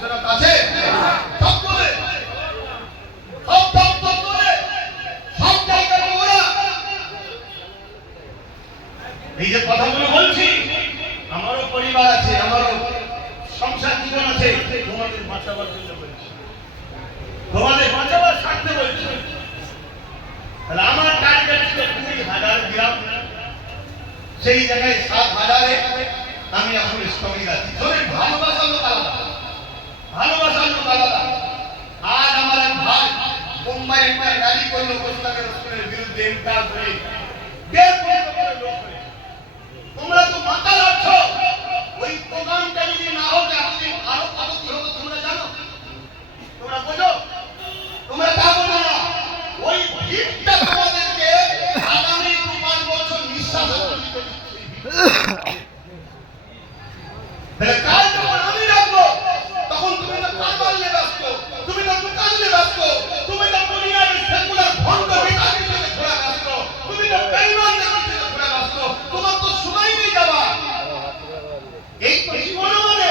পেছনে কাছে সব করে সব দপ্তর করে সব জায়গায় ওরা এই যে কথাগুলো বলছি, আমারও পরিবার আছে, আমারও সংসার জীবন আছে, তোমাদের বাঁচাবার জন্য বলছি, তোমাদের বাঁচাবার স্বার্থে বলছি। তাহলে আমার টার্গেট ছিল 20,000 গ্রাম, সেই জায়গায় 7,000-এ আমি এখন স্থগিত আছি। ধরে ভালোবাসার লোক আলাদা, ভালোবাসার লোক আলাদা। আজ আমার এক ভাই মুম্বাই একটা র্যালি করলো মোস্তাকের রসুলের বিরুদ্ধে, ইনকার করে 1.5 করে লোক হয়েছে। তোমরা তো মাথা রাখছ, ওই প্রোগ্রামটা যদি না হতো এতদিন আরো কত কি হতো তোমরা জানো? তোমরা বোঝো? তোমরা তা বোঝো না। ওই ভিড়টা তোমাদেরকে আগামী 2-5 বছর নিঃশ্বাস দিতে দিচ্ছে। কাল যখন আমি রাখবো তখন তুমি তো কারবার নিয়ে ব্যস্ত, তুমি তো দোকান নিয়ে ব্যস্ত, তুমি তো দুনিয়ার সেকুলার ভণ্ড বিকাশের জন্য ঘোরা ব্যস্ত, তুমি তো বেঈমানদের জন্য ঘোরা ব্যস্ত, তোমার তো সময় নেই যাবা। এই তো জীবন মানে,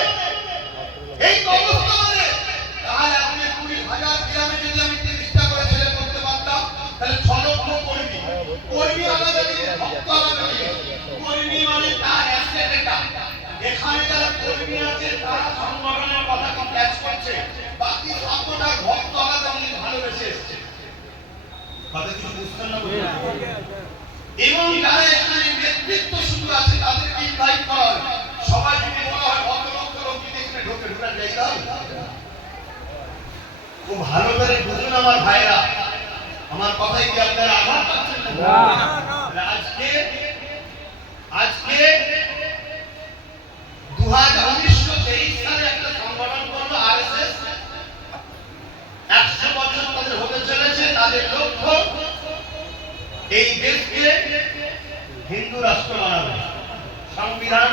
এই তো অবস্থা মানে। তাহলে আপনি 20,000 গ্রামে যদি আমি 30টা করে ছেলে করতে পারতাম, তাহলে 6 লক্ষ কর্মী, কর্মী আলাদা দিকে, ভক্ত আলাদা দিকে। কর্মী মানে তার অ্যাসেট এটা। এখানে যারা কর্মী আছে তারা সংগঠনের কথাকে ক্যাচ করছে, বাকি সবকটা ভক্ত আলাদা নিয়ে ভালোবেসে এসছে। কথা কি বুঝছেন না? এবং যারা এখানে নেতৃত্ব শুধু আছে তাদেরকে ইনভাইট করা হয়। সবাই যদি বলা হয় কত লক্ষ লোক যদি এখানে ঢোকে, ঢোকার জায়গা হবে? খুব ভালো করে বুঝুন আমার ভাইরা, আমার কথাই কি আপনারা আঘাত পাচ্ছেন না? আজকে 1923 সালে একটা সংগঠন করলো আরএসএস। 100 বছর তাদের হতে চলেছে। তাদের লক্ষ্য এই দেশকে হিন্দু রাষ্ট্র বানাবে, সংবিধান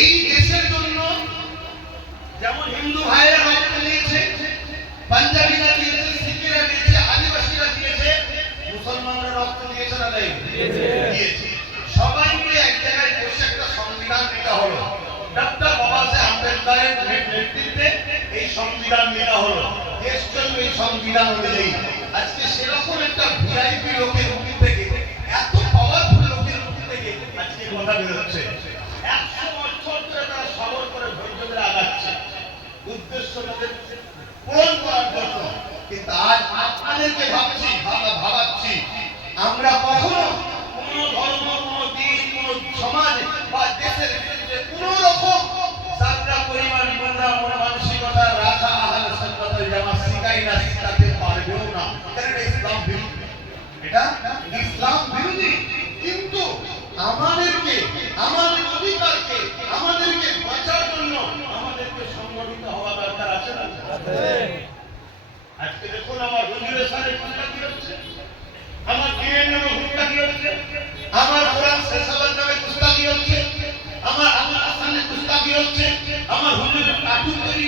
এই দেশের জন্য। যেমন হিন্দু ভাইয়েরা রক্ত দিয়েছে, পাঞ্জাবিরা দিয়েছে, শিখেরা দিয়েছে, আদিবাসীরা দিয়েছে, মুসলমানরা রক্ত দিয়েছে না দেয়? দিয়েছে। সবাই মিলে এক জায়গায় বসে একটা সংবিধান নেওয়া হলো। ডক্টর বাবা সাহেব আম্বেদকরের নেতৃত্বে এই সংবিধান নেওয়া হলো। দেশ চলবে এই সংবিধান অনুযায়ী। আজকে সেরকম একটা ভিআইপি লোকের মুখ থেকে, এত পাওয়ারফুল লোকের মুখ থেকে আজকে কথা বেরোচ্ছে। 100 বছর ধরে তারা সবর করে ধৈর্য ধরে আগাচ্ছে, উদ্দেশ্য তাদের পূরণ করার জন্য। কিন্তু আজ আপনাদেরকে ভাবাচ্ছি, আমরা কখনো কোন ধর্ম, কোন দিন, কোন সমাজ বা দেশের ক্ষেত্রে কোন রকম সাদা পরিমাণ গুণা মানসিকতা রাখা আহলে সুন্নাত ওয়াল জামাত শিখাই না, শিখাতে পারবেও না। এটা ইসলাম বিরোধী, এটা ইসলাম বিরোধী। কিন্তু আমাদেরকে, আমাদের অধিকারকে, আমাদেরকে বাঁচার জন্য আমাদেরকে সংগঠিত হওয়া দরকার আছে না? আজকে দেখুন আমার হুজুরের সাথে গুস্তাখি হচ্ছে, আমার পীরের নামে গুস্তাখি হচ্ছে, আমার কোরআন শেষাবার নামে গুস্তাখি হচ্ছে, আমার আল্লাহর সামনে গুস্তাখি হচ্ছে, আমার হুজুরের কার্টুন তৈরি